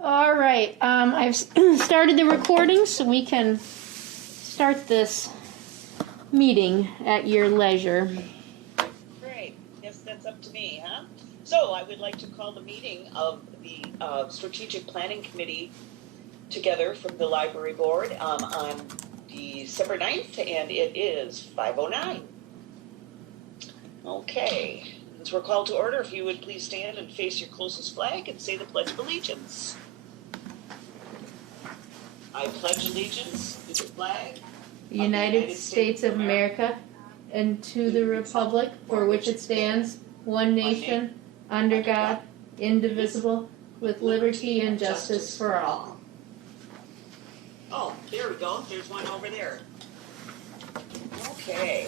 All right, I've started the recording so we can start this meeting at your leisure. Great. Yes, that's up to me, huh? So I would like to call the meeting of the Strategic Planning Committee together from the Library Board on December 9th, and it is 5:09. Okay. Since we're called to order, if you would please stand and face your closest flag and say the Pledge of Allegiance. I pledge allegiance to the flag The United States of America and to the republic for which it stands, one nation, under God, indivisible, with liberty and justice for all. Oh, there we go. There's one over there. Okay.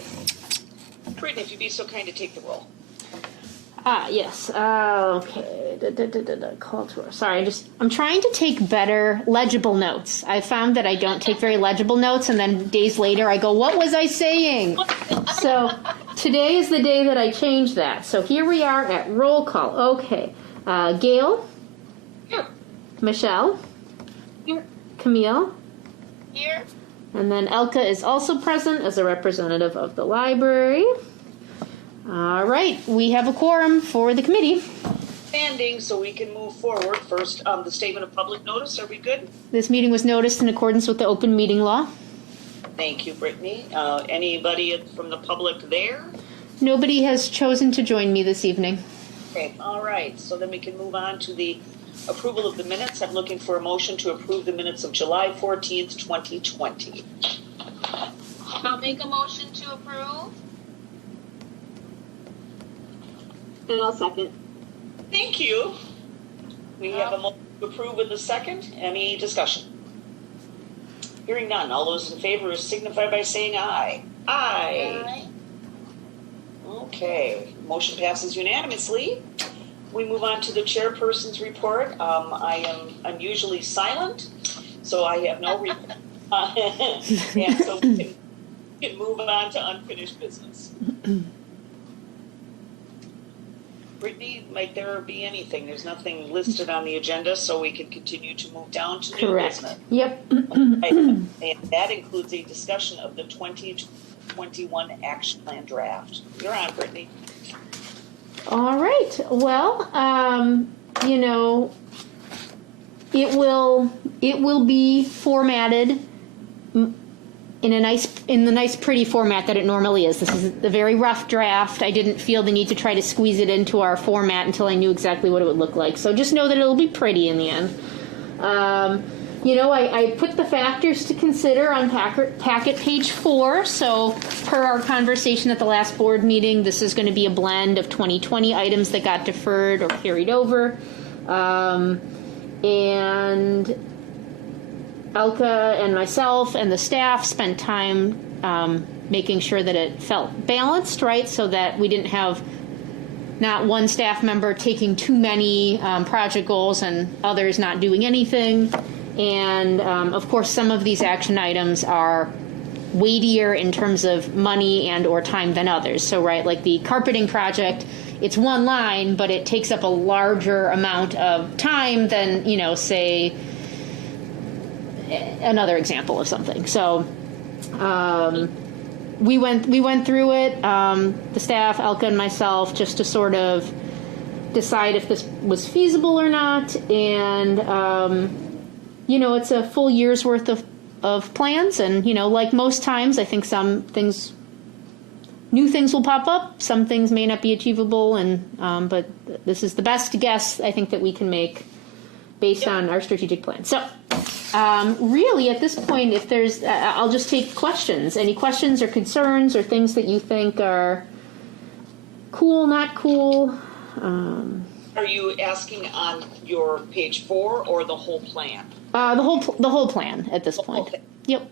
Brittany, if you'd be so kind to take the roll. Yes. Okay. Call to order. Sorry, I'm trying to take better legible notes. I found that I don't take very legible notes, and then days later I go, what was I saying? So today is the day that I changed that. So here we are at roll call. Okay. Gail? Here. Michelle? Here. Camille? Here. And then Elka is also present as a representative of the library. All right, we have a quorum for the committee. Standing, so we can move forward. First, the statement of public notice. Are we good? This meeting was noticed in accordance with the open meeting law. Thank you, Brittany. Anybody from the public there? Nobody has chosen to join me this evening. Okay, all right. So then we can move on to the approval of the minutes. I'm looking for a motion to approve the minutes of July 14th, 2020. I'll make a motion to approve. And I'll second. Thank you. We have a motion to approve with a second. Any discussion? Hearing none. All those in favor signify by saying aye. Aye. Okay. Motion passes unanimously. We move on to the chairperson's report. I am unusually silent, so I have no report. And so we can move on to unfinished business. Brittany, might there be anything? There's nothing listed on the agenda, so we can continue to move down to new business. Yep. And that includes a discussion of the 2021 action plan draft. You're on, Brittany. All right. Well, it will be formatted in the nice pretty format that it normally is. This is the very rough draft. I didn't feel the need to try to squeeze it into our format until I knew exactly what it would look like. So just know that it'll be pretty in the end. I put the factors to consider on packet page 4. So per our conversation at the last board meeting, this is going to be a blend of 2020 items that got deferred or carried over. And Elka and myself and the staff spent time making sure that it felt balanced, right? So that we didn't have not one staff member taking too many project goals and others not doing anything. And of course, some of these action items are weightier in terms of money and or time than others. So, right, like the carpeting project, it's one line, but it takes up a larger amount of time than, say, another example of something. So we went through it, the staff, Elka and myself, just to sort of decide if this was feasible or not. And it's a full year's worth of plans, and like most times, I think some things, new things will pop up, some things may not be achievable, and but this is the best guess I think that we can make based on our strategic plan. So really at this point, if there's I'll just take questions. Any questions or concerns or things that you think are cool, not cool? Are you asking on your page 4 or the whole plan? The whole plan at this point. Okay. Yep.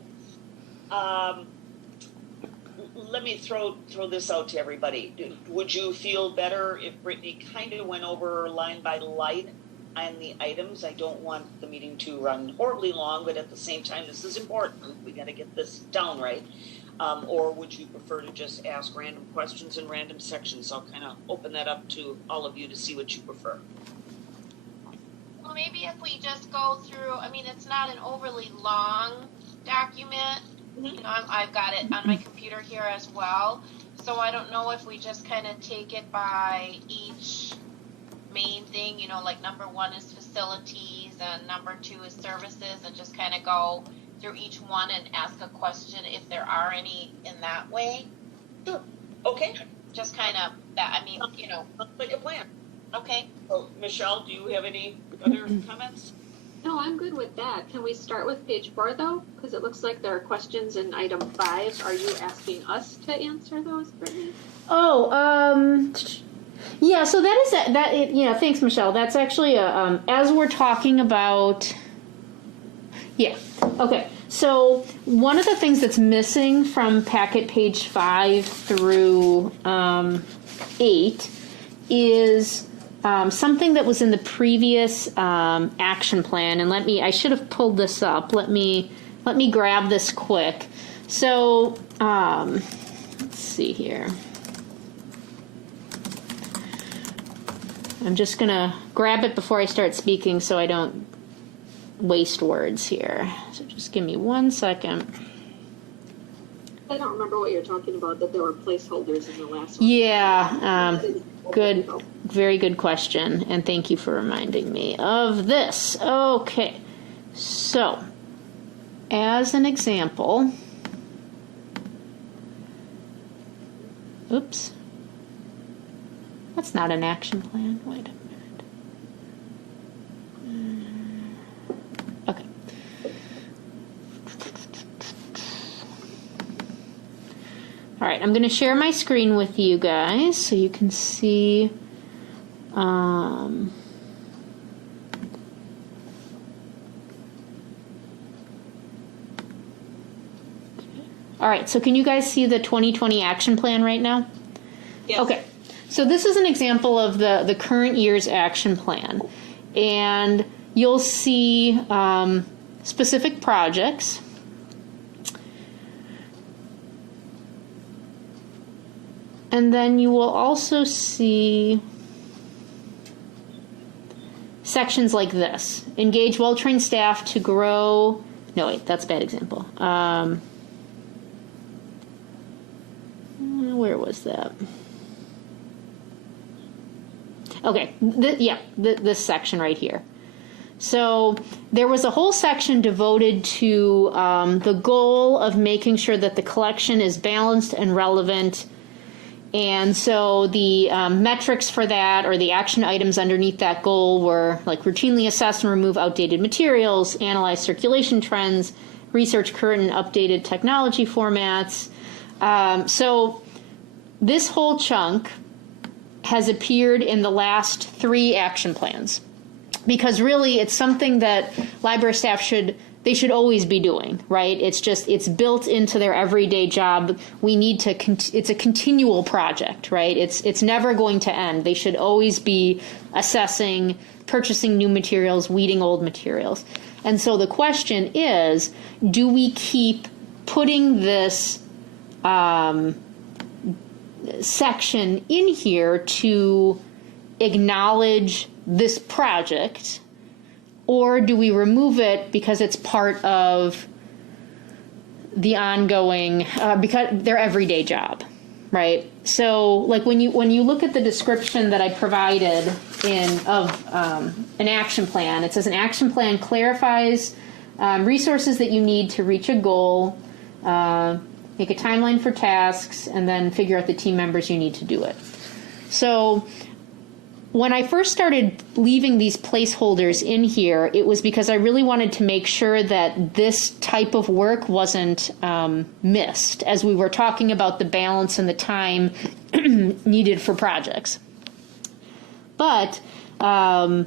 Let me throw this out to everybody. Would you feel better if Brittany kind of went over line by line on the items? I don't want the meeting to run horribly long, but at the same time, this is important. We got to get this down right. Or would you prefer to just ask random questions in random sections? I'll kind of open that up to all of you to see what you prefer. Well, maybe if we just go through, I mean, it's not an overly long document. You know, I've got it on my computer here as well. So I don't know if we just kind of take it by each main thing, you know, like number 1 is facilities and number 2 is services, and just kind of go through each one and ask a question if there are any in that way. Sure. Okay. Just kind of that, I mean, you know. Sounds like a plan. Okay. So, Michelle, do you have any other comments? No, I'm good with that. Can we start with page 4 though? Because it looks like there are questions in item 5. Are you asking us to answer those, Brittany? Oh, yeah. So that is that. Yeah. Thanks, Michelle. That's actually a as we're talking about. Yeah. Okay. So one of the things that's missing from packet page 5 through 8 is something that was in the previous action plan. And I should have pulled this up. Let me grab this quick. So let's see here. I'm just gonna grab it before I start speaking so I don't waste words here. So just give me 1 second. I don't remember what you're talking about, that there were placeholders in the last one. Yeah, good, very good question, and thank you for reminding me of this. Okay, so as an example, oops, that's not an action plan. Wait a minute. Okay. All right, I'm going to share my screen with you guys so you can see. All right, so can you guys see the 2020 action plan right now? Yes. Okay, so this is an example of the current year's action plan. And you'll see specific projects. And then you will also see sections like this. Engage well-trained staff to grow. No, wait, that's a bad example. Where was that? Okay, this section right here. So there was a whole section devoted to the goal of making sure that the collection is balanced and relevant. And so the metrics for that, or the action items underneath that goal, were like routinely assess and remove outdated materials, analyze circulation trends, research current and updated technology formats. So this whole chunk has appeared in the last 3 action plans, because really it's something that library staff should always be doing, right? It's built into their everyday job. We need to, it's a continual project, right? It's never going to end. They should always be assessing, purchasing new materials, weeding old materials. And so the question is, do we keep putting this section in here to acknowledge this project, or do we remove it because it's part of the ongoing, because their everyday job, right? So, like when you look at the description that I provided of an action plan, it says an action plan clarifies resources that you need to reach a goal, make a timeline for tasks, and then figure out the team members you need to do it. So when I first started leaving these placeholders in here, it was because I really wanted to make sure that this type of work wasn't missed as we were talking about the balance and the time needed for projects. But, some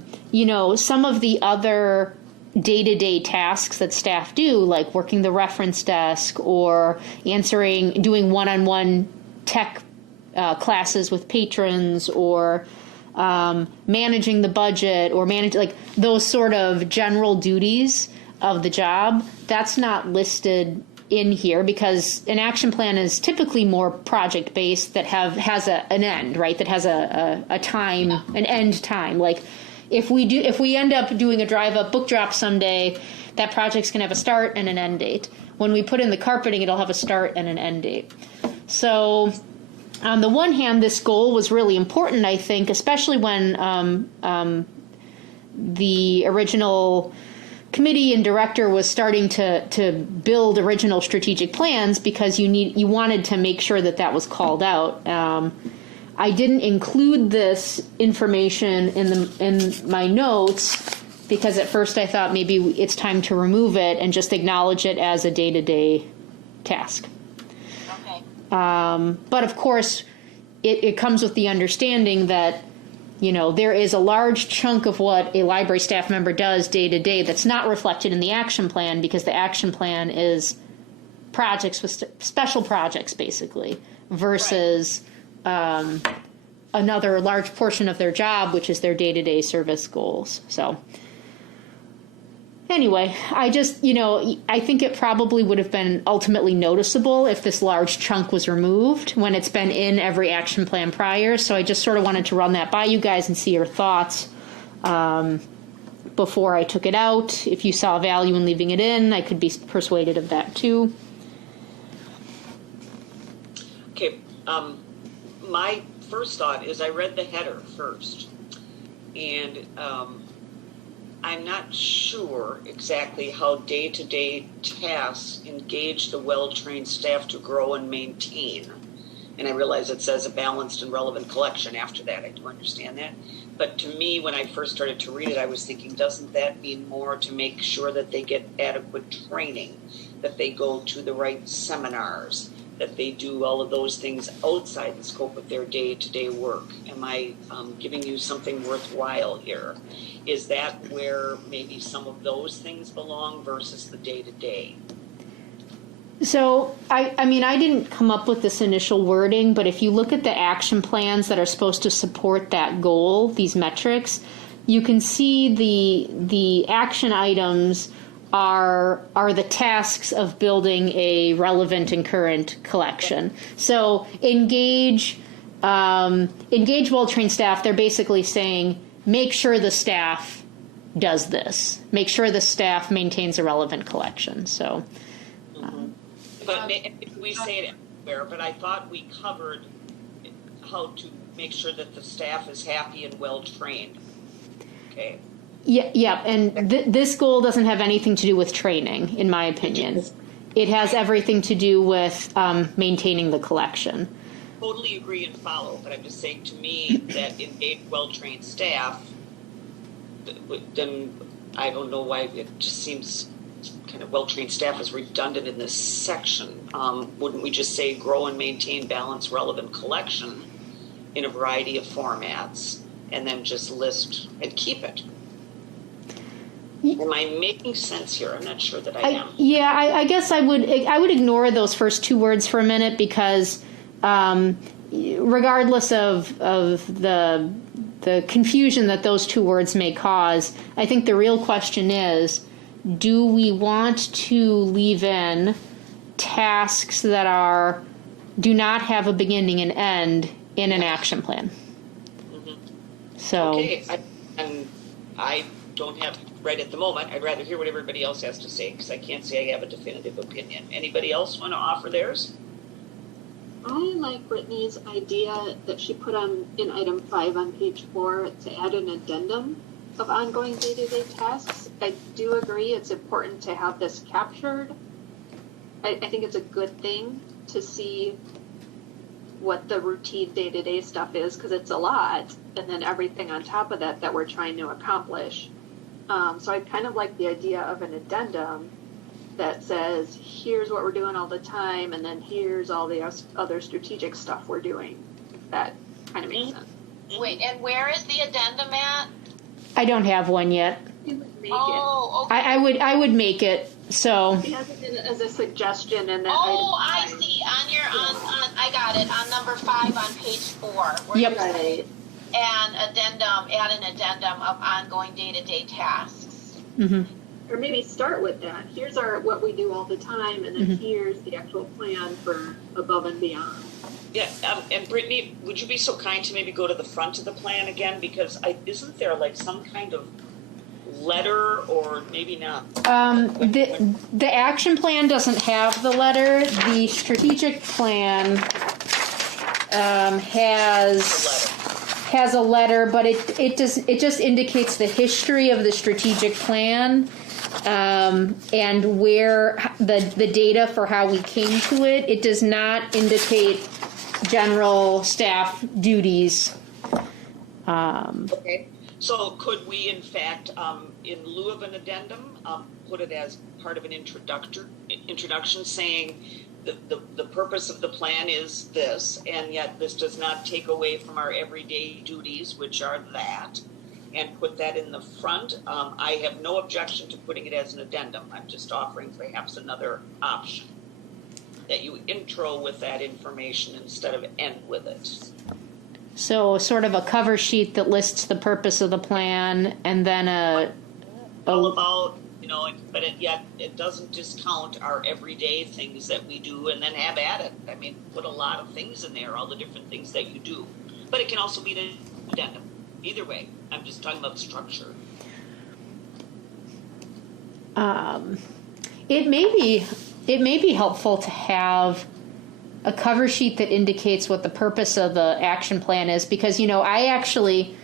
of the other day-to-day tasks that staff do, like working the reference desk or doing one-on-one tech classes with patrons, or managing the budget, or like those sort of general duties of the job, that's not listed in here because an action plan is typically more project-based that has an end, right? That has a time, an end time. Like, if we end up doing a drive up book drop someday, that project's going to have a start and an end date. When we put in the carpeting, it'll have a start and an end date. So on the one hand, this goal was really important, I think, especially when the original committee and director was starting to build original strategic plans, because you wanted to make sure that was called out. I didn't include this information in my notes because at first I thought maybe it's time to remove it and just acknowledge it as a day-to-day task. Okay. But of course, it comes with the understanding that, there is a large chunk of what a library staff member does day to day that's not reflected in the action plan, because the action plan is projects with special projects, basically, versus another large portion of their job, which is their day-to-day service goals. So anyway, I just, I think it probably would have been ultimately noticeable if this large chunk was removed when it's been in every action plan prior. So I just sort of wanted to run that by you guys and see your thoughts before I took it out. If you saw value in leaving it in, I could be persuaded of that too. Okay, my first thought is I read the header first, and I'm not sure exactly how day-to-day tasks engage the well-trained staff to grow and maintain. And I realize it says a balanced and relevant collection after that. I do understand that. But to me, when I first started to read it, I was thinking, doesn't that mean more to make sure that they get adequate training, that they go to the right seminars, that they do all of those things outside the scope of their day-to-day work? Am I giving you something worthwhile here? Is that where maybe some of those things belong versus the day-to-day? So, I mean, I didn't come up with this initial wording, but if you look at the action plans that are supposed to support that goal, these metrics, you can see the action items are the tasks of building a relevant and current collection. So engage well-trained staff. They're basically saying, make sure the staff does this. Make sure the staff maintains a relevant collection. So, but if we say it everywhere, but I thought we covered how to make sure that the staff is happy and well-trained. Okay. Yeah, and this goal doesn't have anything to do with training, in my opinion. It has everything to do with maintaining the collection. Totally agree and follow, but I'm just saying, to me, that engage well-trained staff, then I don't know why it just seems kind of well-trained staff is redundant in this section. Wouldn't we just say grow and maintain balanced, relevant collection in a variety of formats, and then just list and keep it? Am I making sense here? I'm not sure that I am. I guess I would ignore those first two words for a minute, because regardless of the confusion that those two words may cause, I think the real question is, do we want to leave in tasks that do not have a beginning and end in an action plan? Mm-hmm. So okay, I don't have right at the moment. I'd rather hear what everybody else has to say, because I can't say I have a definitive opinion. Anybody else want to offer theirs? I like Brittany's idea that she put in item 5 on page 4 to add an addendum of ongoing day-to-day tasks. I do agree it's important to have this captured. I think it's a good thing to see what the routine day-to-day stuff is, because it's a lot, and then everything on top of that we're trying to accomplish. So I kind of like the idea of an addendum that says, here's what we're doing all the time, and then here's all the other strategic stuff we're doing. That kind of makes sense. Wait, and where is the addendum at? I don't have one yet. You would make Okay. I would make it. So it. It has it as a suggestion, and then I see. I got it. On number 5 on page 4. Where Yep. you say, add an addendum of ongoing day-to-day tasks. Mm-hmm. or maybe start with that. Here's what we do all the time, and then here's the actual plan for above and beyond. Yeah, and Brittany, would you be so kind to maybe go to the front of the plan again? Because isn't there like some kind of letter, or maybe not? The action plan doesn't have the letter. The strategic plan has a letter, but it just indicates the history of the strategic plan, and where the data for how we came to it. It does not indicate general staff duties. Okay. So could we, in fact, in lieu of an addendum, put it as part of an introduction saying the purpose of the plan is this, and yet this does not take away from our everyday duties, which are that, and put that in the front. I have no objection to putting it as an addendum. I'm just offering perhaps another option, that you intro with that information instead of end with it. So sort of a cover sheet that lists the purpose of the plan, and then all about, but yet it doesn't discount our everyday things that we do, and then have added. I mean, put a lot of things in there, all the different things that you do. But it can also be an addendum. Either way, I'm just talking about structure. It may be helpful to have a cover sheet that indicates what the purpose of the action plan is, because, I actually,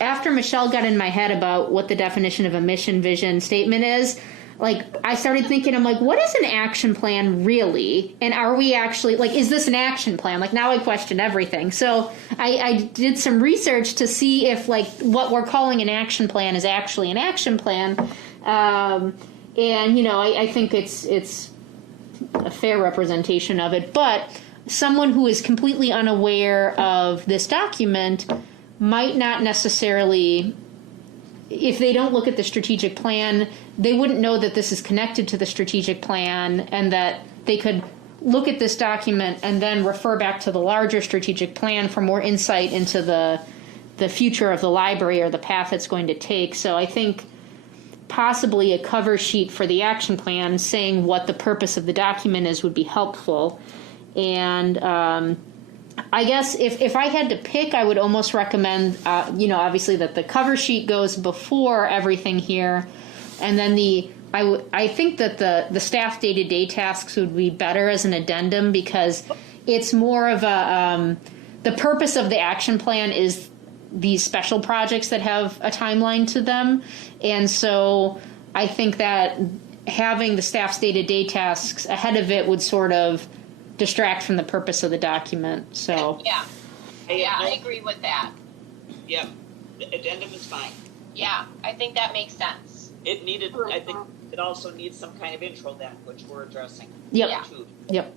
after Michelle got in my head about what the definition of a mission, vision, statement is, I started thinking, I'm like, what is an action plan really? And are we actually, is this an action plan? Now I question everything. So I did some research to see if, what we're calling an action plan is actually an action plan. And, I think it's a fair representation of it, but someone who is completely unaware of this document might not necessarily, if they don't look at the strategic plan, they wouldn't know that this is connected to the strategic plan, and that they could look at this document and then refer back to the larger strategic plan for more insight into the future of the library or the path it's going to take. So I think possibly a cover sheet for the action plan saying what the purpose of the document is would be helpful. And I guess if I had to pick, I would almost recommend, obviously that the cover sheet goes before everything here. And then I think that the staff day-to-day tasks would be better as an addendum, because it's more of the purpose of the action plan is these special projects that have a timeline to them. And so I think that having the staff's day-to-day tasks ahead of it would sort of distract from the purpose of the document. So yeah, I agree with that. Yep, the addendum is fine. Yeah, I think that makes sense. I think it also needs some kind of intro then, which we're addressing. Yep. Yeah. Yep.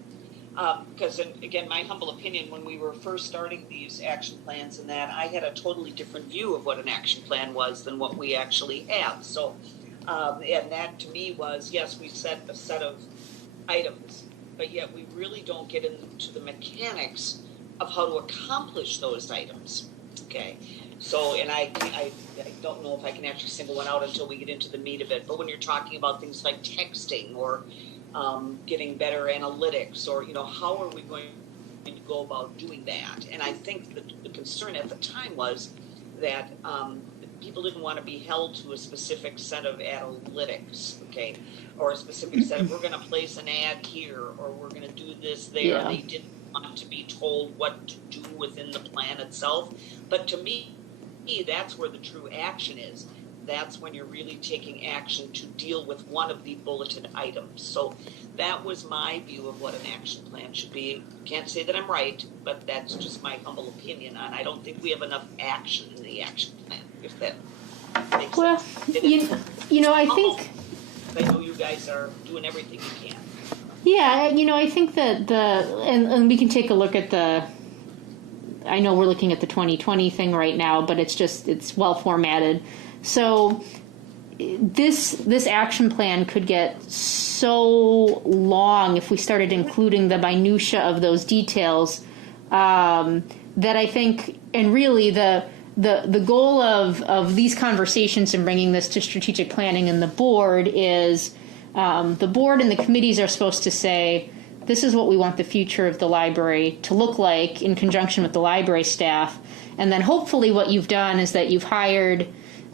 Because, again, my humble opinion, when we were first starting these action plans and that, I had a totally different view of what an action plan was than what we actually have. So, and that to me was, yes, we set a set of items, but yet we really don't get into the mechanics of how to accomplish those items. Okay. So, and I don't know if I can actually single one out until we get into the meat of it, but when you're talking about things like texting or getting better analytics, or, how are we going to go about doing that? And I think the concern at the time was that people didn't want to be held to a specific set of analytics, okay, or a specific set of, we're going to place an ad here, or we're going to do this there. Yeah. They didn't want to be told what to do within the plan itself. But to me, that's where the true action is. That's when you're really taking action to deal with one of the bulleted items. So that was my view of what an action plan should be. Can't say that I'm right, but that's just my humble opinion on. I don't think we have enough action in the action plan, if that makes Well, sense. I think. I know you guys are doing everything you can. Yeah, I think that and we can take a look at I know we're looking at the 2020 thing right now, but it's well formatted. So this action plan could get so long if we started including the minutia of those details, that I think, and really the the goal of these conversations and bringing this to strategic planning and the board is the board and the committees are supposed to say, this is what we want the future of the library to look like in conjunction with the library staff. And then hopefully what you've done is that you've hired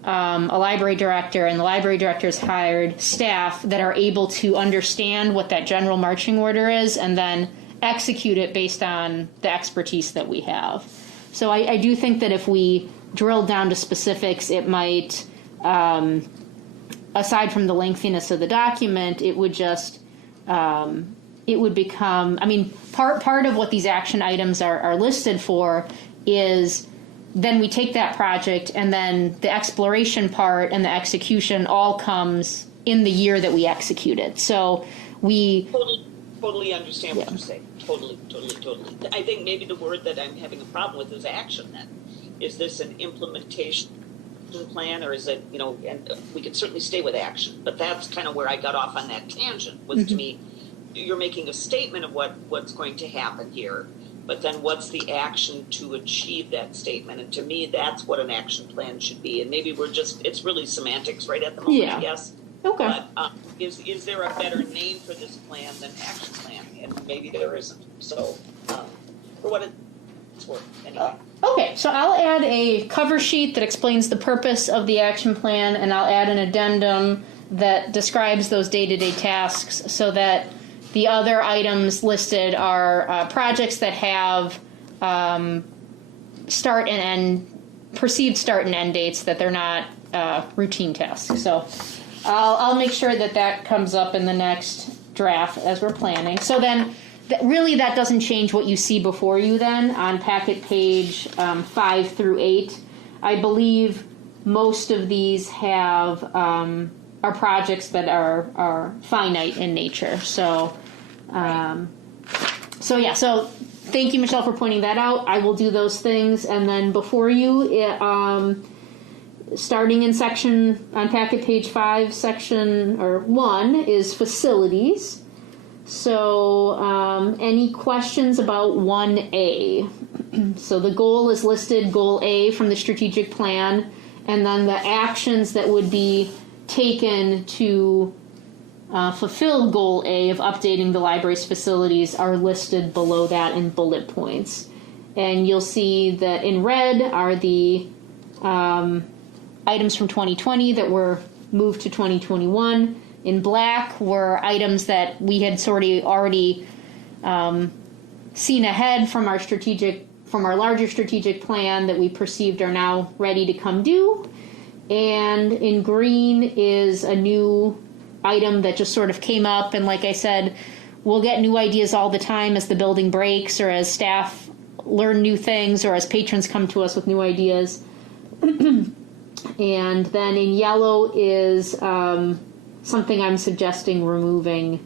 a library director, and the library director has hired staff that are able to understand what that general marching order is and then execute it based on the expertise that we have. So I do think that if we drill down to specifics, it might, aside from the lengthiness of the document, it would just, it would become, I mean, part of what these action items are listed for is then we take that project and then the exploration part and the execution all comes in the year that we execute it. So we totally understand what you're saying. Totally. I think maybe the word that I'm having a problem with is action then. Is this an implementation plan, or is it, and we could certainly stay with action, but that's kind of where I got off on that tangent, was to me, you're making a statement of what's going to happen here, but then what's the action to achieve that statement? And to me, that's what an action plan should be. And maybe it's really semantics right at the moment, Yeah. I guess. Okay. But is there a better name for this plan than action plan? And maybe there isn't. So for what it's worth, anyway. Okay, so I'll add a cover sheet that explains the purpose of the action plan, and I'll add an addendum that describes those day-to-day tasks so that the other items listed are projects that have perceived start and end dates, that they're not routine tasks. So I'll make sure that comes up in the next draft as we're planning. So then really that doesn't change what you see before you then on packet page 5 through 8. I believe most of these have are projects that are finite in nature. So so thank you, Michelle, for pointing that out. I will do those things. And then before you, starting in section on packet page 5, section 1 is facilities. So any questions about 1A? So the goal is listed, goal A from the strategic plan, and then the actions that would be taken to fulfill goal A of updating the library's facilities are listed below that in bullet points. And you'll see that in red are the items from 2020 that were moved to 2021. In black were items that we had already seen ahead from our larger strategic plan that we perceived are now ready to come due. And in green is a new item that just sort of came up, and like I said, we'll get new ideas all the time as the building breaks or as staff learn new things or as patrons come to us with new ideas. And then in yellow is something I'm suggesting removing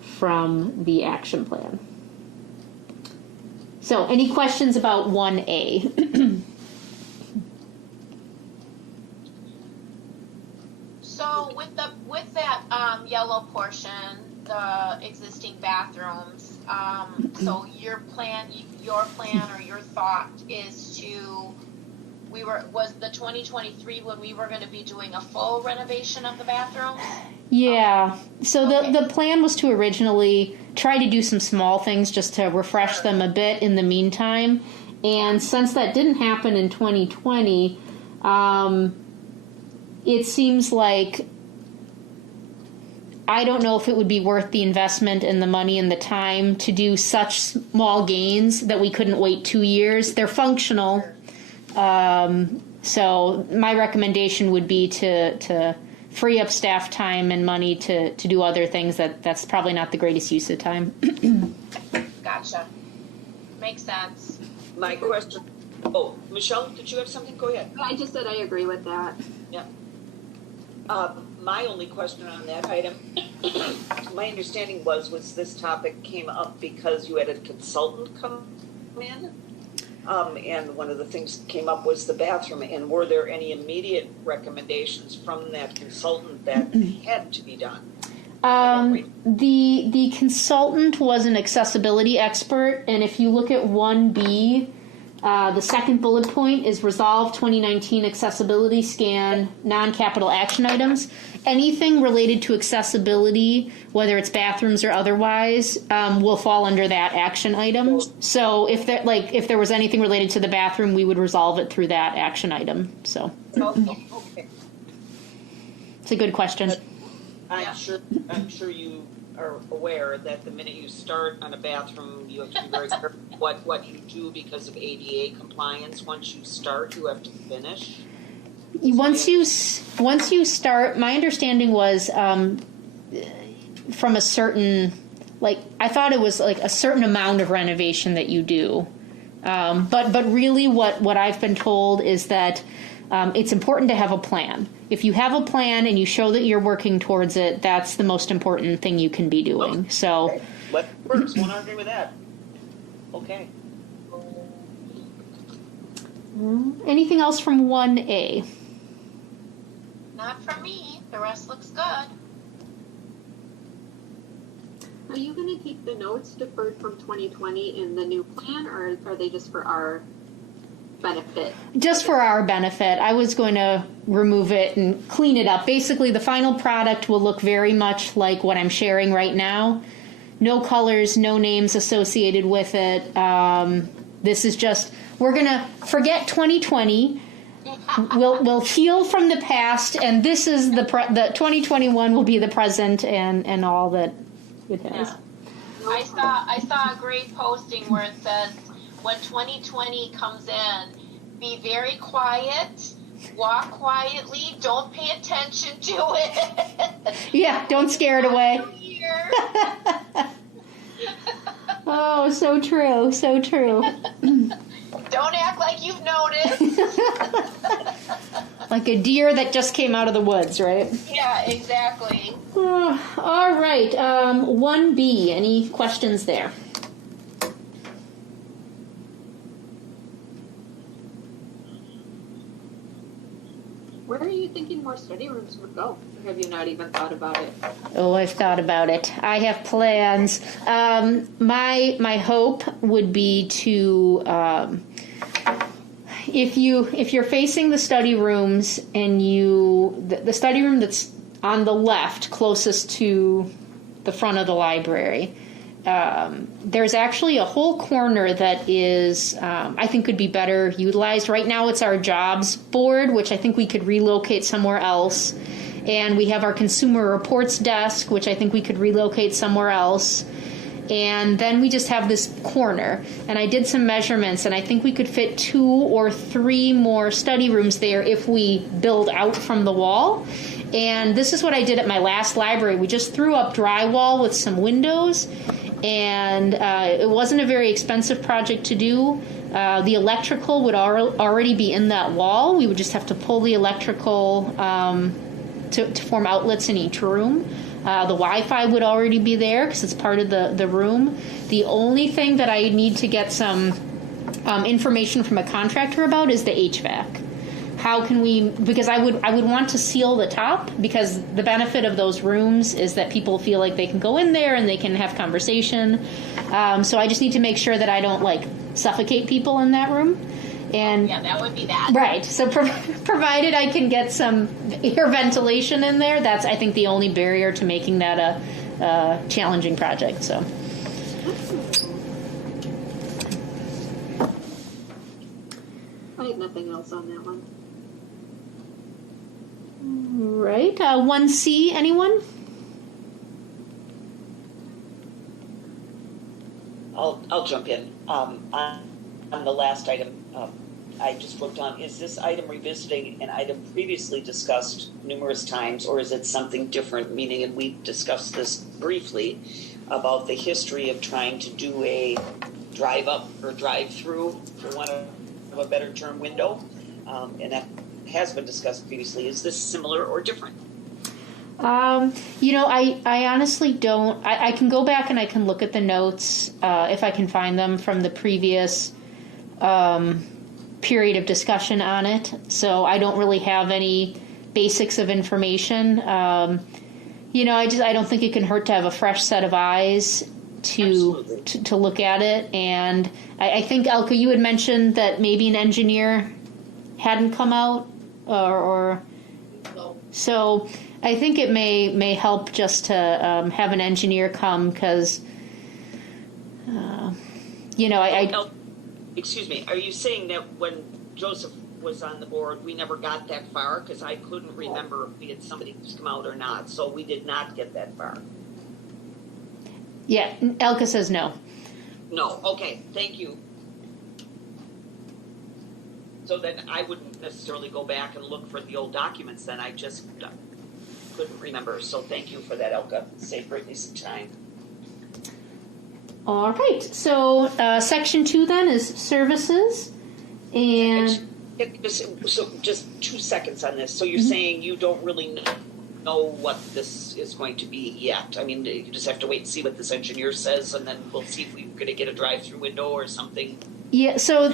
from the action plan. So any questions about 1A? So with that yellow portion, the existing bathrooms, so your plan or your thought is was the 2023 when we were going to be doing a full renovation of the bathrooms? Yeah. So the plan was to originally try to do some small things just to refresh them a bit in the meantime. And since that didn't happen in 2020, it seems like I don't know if it would be worth the investment and the money and the time to do such small gains that we couldn't wait 2 years. They're functional. So my recommendation would be to free up staff time and money to do other things. That's probably not the greatest use of time. Gotcha. Makes sense. My question. Oh, Michelle, did you have something? Go ahead. I just said I agree with that. Yeah. My only question on that item, my understanding was this topic came up because you had a consultant come in, and one of the things that came up was the bathroom. And were there any immediate recommendations from that consultant that had to be done? The consultant was an accessibility expert, and if you look at 1B, The second bullet point is resolve 2019 accessibility scan non-capital action items. Anything related to accessibility, whether it's bathrooms or otherwise, will fall under that action item. So if there was anything related to the bathroom, we would resolve it through that action item. So Okay. it's a good question. I'm sure you are aware that the minute you start on a bathroom, you have to be very careful what you do because of ADA compliance. Once you start, you have to finish. Once you start, my understanding was from a certain, I thought it was like a certain amount of renovation that you do. But really what I've been told is that it's important to have a plan. If you have a plan and you show that you're working towards it, that's the most important thing you can be doing. Okay. So, okay. What works? Won't argue with that. Okay. anything else from 1A? Not for me. The rest looks good. Are you going to keep the notes deferred from 2020 in the new plan, or are they just for our benefit? Just for our benefit. I was going to remove it and clean it up. Basically, the final product will look very much like what I'm sharing right now. No colors, no names associated with it. This is just, we're going to forget 2020. We'll heal from the past, and this is the 2021 will be the present and all that it has. Yeah. I saw a great posting where it says, when 2020 comes in, be very quiet, walk quietly, don't pay attention to it. Yeah, don't scare it away. Oh, so true, so true. Don't act like you've noticed. Like a deer that just came out of the woods, right? Yeah, exactly. All right, 1B, any questions there? Where are you thinking more study rooms would go? Or have you not even thought about it? Oh, I've thought about it. I have plans. My hope would be to, if you're facing the study rooms and the study room that's on the left, closest to the front of the library, there's actually a whole corner that is, I think, could be better utilized. Right now it's our jobs board, which I think we could relocate somewhere else. And we have our consumer reports desk, which I think we could relocate somewhere else. And then we just have this corner. And I did some measurements, and I think we could fit 2 or 3 more study rooms there if we build out from the wall. And this is what I did at my last library. We just threw up drywall with some windows. And it wasn't a very expensive project to do. The electrical would already be in that wall. We would just have to pull the electrical to form outlets in each room. The Wi-Fi would already be there because it's part of the room. The only thing that I need to get some information from a contractor about is the HVAC. How can we, because I would want to seal the top, because the benefit of those rooms is that people feel like they can go in there and they can have conversation. So I just need to make sure that I don't suffocate people in that room. And yeah, that would be bad. Right. So provided I can get some air ventilation in there, that's, I think, the only barrier to making that a challenging project. So. I had nothing else on that one. Right. 1C, anyone? I'll jump in. On the last item, I just looked on, is this item revisiting an item previously discussed numerous times, or is it something different? Meaning, and we discussed this briefly, about the history of trying to do a drive-up or drive-through, for want of a better term, window. And that has been discussed previously. Is this similar or different? I honestly don't. I can go back and I can look at the notes if I can find them from the previous period of discussion on it. So I don't really have any basics of information. I don't think it can hurt to have a fresh set of eyes to look at it. And I think, Elka, you had mentioned that maybe an engineer hadn't come out, or so I think it may help just to have an engineer come, because excuse me, are you saying that when Joseph was on the board, we never got that far? Because I couldn't remember if we had somebody who's come out or not, so we did not get that far. Yeah, Elka says no. No, okay, thank you. So then I wouldn't necessarily go back and look for the old documents then. I just couldn't remember. So thank you for that, Elka. Save Brittany some time. All right. So section 2 then is services. And so just 2 seconds on this. So you're saying you don't really know what this is going to be yet. I mean, you just have to wait and see what this engineer says, and then we'll see if we're going to get a drive-through window or something. Yeah, so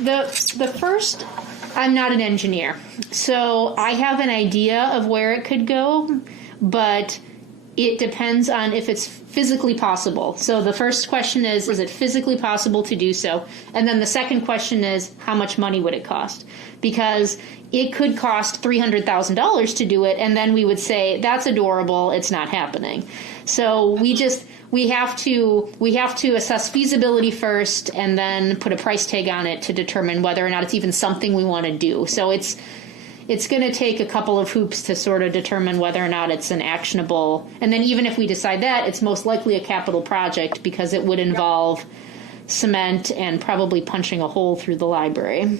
the first, I'm not an engineer, so I have an idea of where it could go, but it depends on if it's physically possible. So the first question is it physically possible to do so? And then the second question is, how much money would it cost? Because it could cost $300,000 to do it, and then we would say, that's adorable, it's not happening. So we have to assess feasibility first, and then put a price tag on it to determine whether or not it's even something we want to do. So it's going to take a couple of hoops to sort of determine whether or not it's an actionable. And then even if we decide that, it's most likely a capital project, because it would involve cement and probably punching a hole through the library.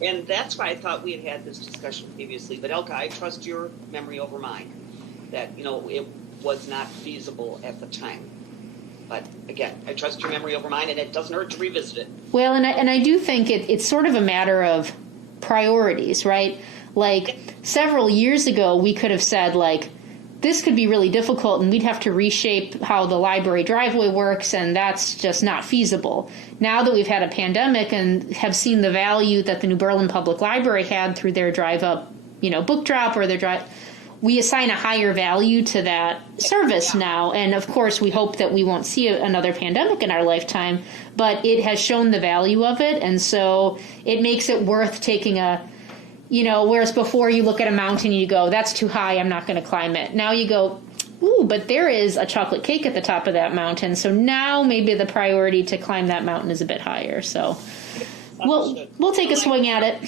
And that's why I thought we had this discussion previously. But Elka, I trust your memory over mine, that, it was not feasible at the time. But again, I trust your memory over mine, and it doesn't hurt to revisit it. Well, and I do think it's sort of a matter of priorities, right? Like several years ago, we could have said, like, this could be really difficult and we'd have to reshape how the library driveway works, and that's just not feasible. Now that we've had a pandemic and have seen the value that the New Berlin Public Library had through their drive-up, book drop, or their drive, we assign a higher value to that service now. And of course, we hope that we won't see another pandemic in our lifetime, but it has shown the value of it. And so it makes it worth taking whereas before you look at a mountain and you go, that's too high, I'm not going to climb it. Now you go, ooh, but there is a chocolate cake at the top of that mountain. So now maybe the priority to climb that mountain is a bit higher. So we'll take a swing at it.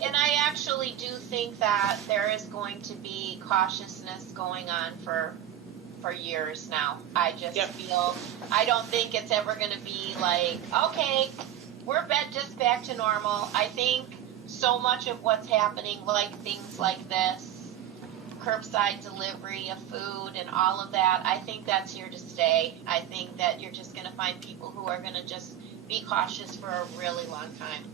And I actually do think that there is going to be cautiousness going on for years now. I just feel, I don't think it's ever going to be like, okay, we're just back to normal. I think so much of what's happening, like things like this, curbside delivery of food and all of that, I think that's here to stay. I think that you're just going to find people who are going to just be cautious for a really long time.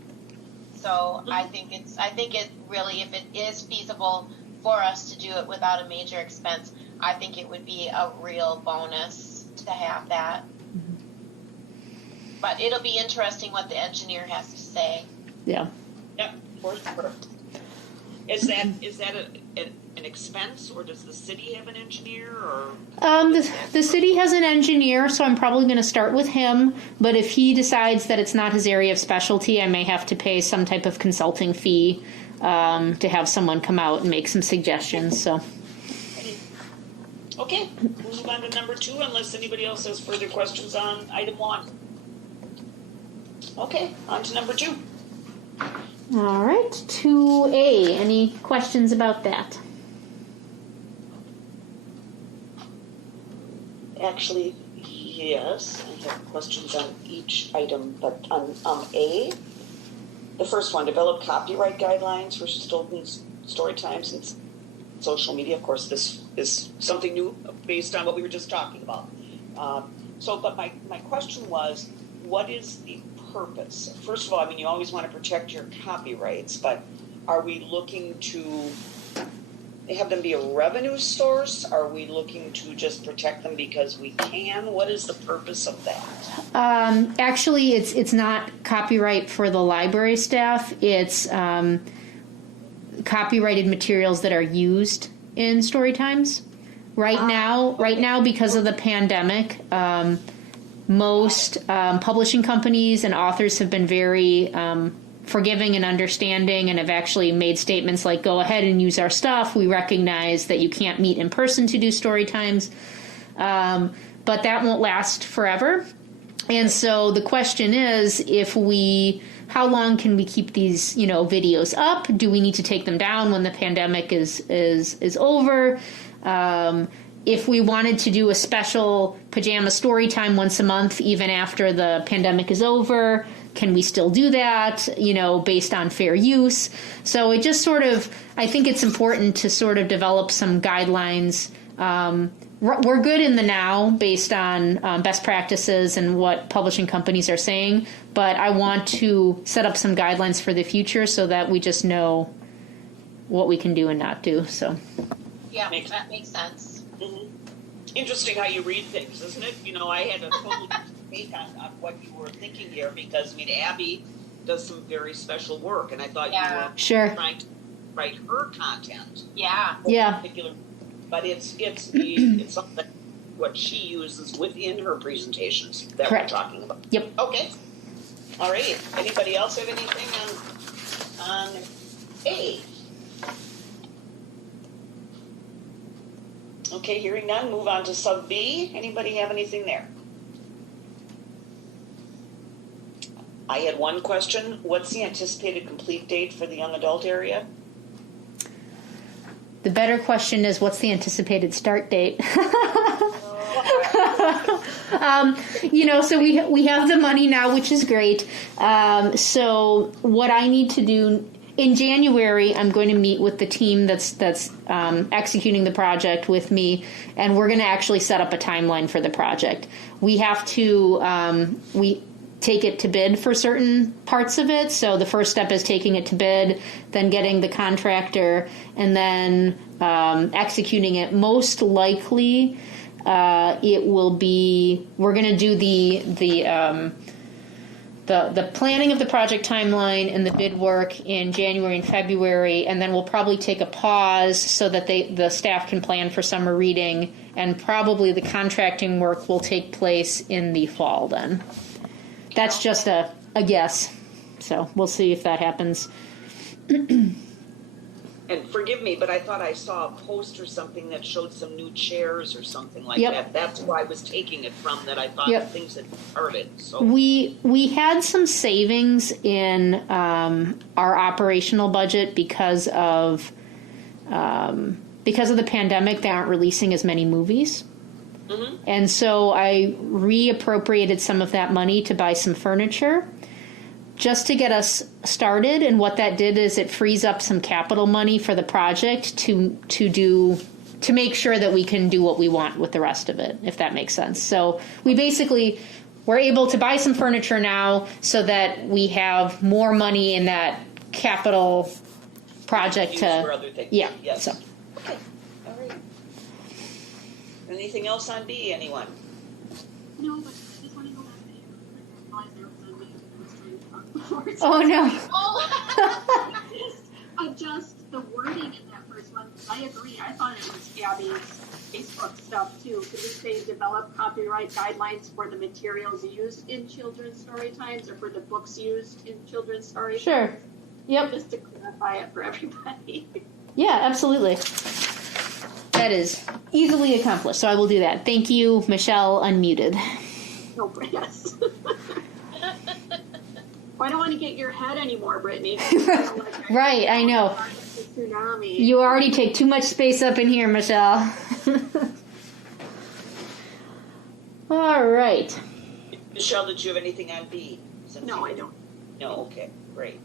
So I think it really, if it is feasible for us to do it without a major expense, I think it would be a real bonus to have that. But it'll be interesting what the engineer has to say. Yeah. Yeah, for sure. Is that an expense, or does the city have an engineer? Or the city has an engineer, so I'm probably going to start with him. But if he decides that it's not his area of specialty, I may have to pay some type of consulting fee to have someone come out and make some suggestions. So. Okay, we'll move on to number 2, unless anybody else has further questions on item 1. Okay, on to number 2. All right, 2A. Any questions about that? Actually, yes, I have questions on each item, but on A, the first one, develop copyright guidelines for children's story times and social media. Of course, this is something new based on what we were just talking about. But my question was, what is the purpose? First of all, I mean, you always want to protect your copyrights, but are we looking to have them be a revenue source? Are we looking to just protect them because we can? What is the purpose of that? Actually, it's not copyright for the library staff. It's copyrighted materials that are used in story times. Right now, because of the pandemic, most publishing companies and authors have been very forgiving and understanding, and have actually made statements like, go ahead and use our stuff. We recognize that you can't meet in person to do story times, but that won't last forever. And so the question is, how long can we keep these, videos up? Do we need to take them down when the pandemic is over? If we wanted to do a special pajama story time once a month, even after the pandemic is over, can we still do that, based on fair use? So it just I think it's important to sort of develop some guidelines. We're good in the now based on best practices and what publishing companies are saying, but I want to set up some guidelines for the future so that we just know what we can do and not do. So, yeah, that makes sense. Mm-hmm. Interesting how you read things, isn't it? I had a total take on what you were thinking here, because Abby does some very special work, and I thought you were trying to write her content. Yeah. Particular, but it's something what she uses within her presentations that Correct. We're talking about. Yep. Okay. All right. Anybody else have anything on A? Okay, hearing none, move on to sub B. Anybody have anything there? I had one question. What's the anticipated complete date for the young adult area? The better question is, what's the anticipated start date? So we have the money now, which is great. So what I need to do in January, I'm going to meet with the team that's executing the project with me, and we're going to actually set up a timeline for the project. We have to we take it to bid for certain parts of it. So the first step is taking it to bid, then getting the contractor, and then executing it. Most likely, it will be, we're going to do the planning of the project timeline and the bid work in January and February, and then we'll probably take a pause so that the staff can plan for summer reading, and probably the contracting work will take place in the fall then. That's just a guess. So we'll see if that happens. And forgive me, but I thought I saw a post or something that showed some new chairs or something like that. That's where I was taking it from, that I thought things had started. So we had some savings in our operational budget because of the pandemic. They aren't releasing as many movies. Mm-hmm. And so I reappropriated some of that money to buy some furniture just to get us started. And what that did is it frees up some capital money for the project to make sure that we can do what we want with the rest of it, if that makes sense. So we're able to buy some furniture now so that we have more money in that capital project for other things. Yeah. Yes. So. Okay. All right. Anything else on B, anyone? No, but I just want to go back to you. I realized there was a link I was trying to talk before. Oh, no. Adjust the wording in that first one. I agree. I thought it was Abby's Facebook stuff, too. Could we say develop copyright guidelines for the materials used in children's story times, or for the books used in children's story Sure. times? Yep. Just to clarify it for everybody. Yeah, absolutely. That is easily accomplished, so I will do that. Thank you, Michelle, unmuted. No, yes. I don't want to get your head anymore, Brittany. Right, I know. Tsunami. You already take too much space up in here, Michelle. All right. Michelle, did you have anything on B? No, I don't. No, okay, great.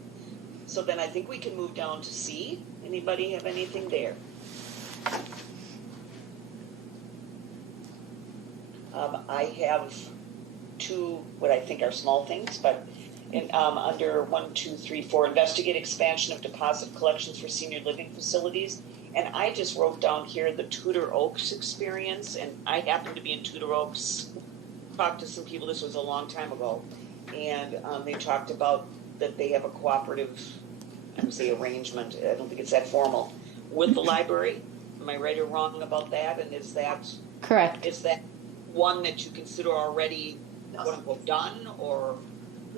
So then I think we can move down to C. Anybody have anything there? I have two, what I think are small things, but under 1, 2, 3, 4, investigate expansion of deposit collections for senior living facilities. And I just wrote down here the Tudor Oaks experience, and I happen to be in Tudor Oaks. Talked to some people, this was a long time ago, and they talked about that they have a cooperative, I would say arrangement, I don't think it's that formal, with the library. Am I right or wrong about that? And is that Correct. one that you consider already Yes. quote unquote done, or?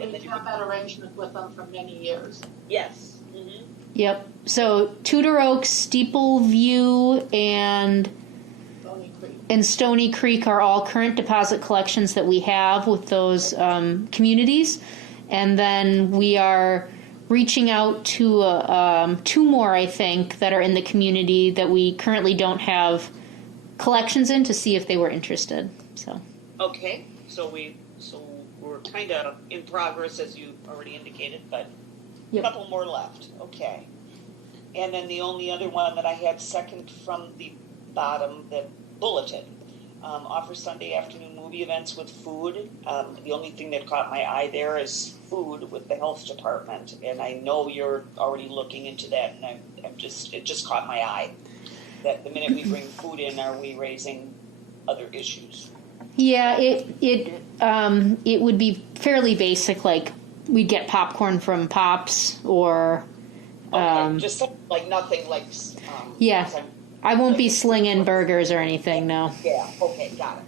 and then We've you had that arrangement with them for many years. Yes. Mm-hmm. Yep. So Tudor Oaks, Steeple View, and Stony Creek. Stony Creek are all current deposit collections that we have with those communities. And then we are reaching out to 2 more, I think, that are in the community that we currently don't have collections in, to see if they were interested. So. Okay. So we're kind of in progress, as you already indicated, but Yep. a couple more left. Okay. And then the only other one that I had second from the bottom, the bulletin, offers Sunday afternoon movie events with food. The only thing that caught my eye there is food with the health department, and I know you're already looking into that, and it just caught my eye that the minute we bring food in, are we raising other issues? Yeah, it would be fairly basic, like we'd get popcorn from Pops, or Okay, just something like nothing like. yeah, I won't be slinging burgers or anything. No. Yeah. Okay. Got it.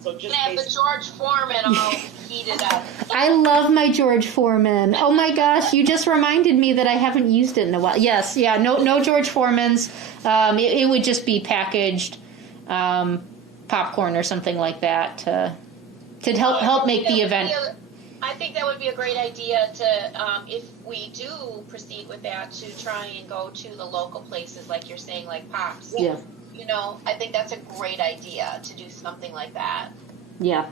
So just Yeah, the basic. George Foreman all heated up. I love my George Foreman. Oh my gosh, you just reminded me that I haven't used it in a while. Yes, yeah, no George Foreman's. It would just be packaged popcorn or something like that to help make the event. I think that would be a great idea to, if we do proceed with that, to try and go to the local places, like you're saying, like Pops. Yeah, You know, I think that's a great idea to do something like that. yeah,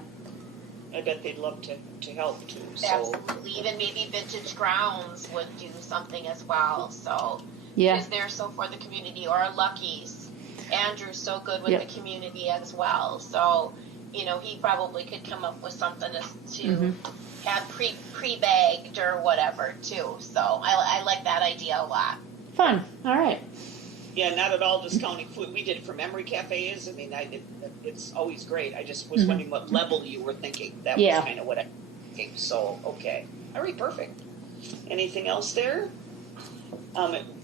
I bet they'd love to help too. So Absolutely. Even maybe Vintage Grounds would do something as well. So, yeah. because they're so for the community, or Lucky's. Andrew's so good with Yep. the community as well. So, you know, he probably could come up with something to have pre-bagged or whatever too. So I like that idea a lot. Fun. All right. yeah, not at all discounting food. We did it for memory cafes. I mean, it's always great. I just was wondering what level you were thinking. That Yeah. was kind of what I think. So okay, all right, perfect. Anything else there?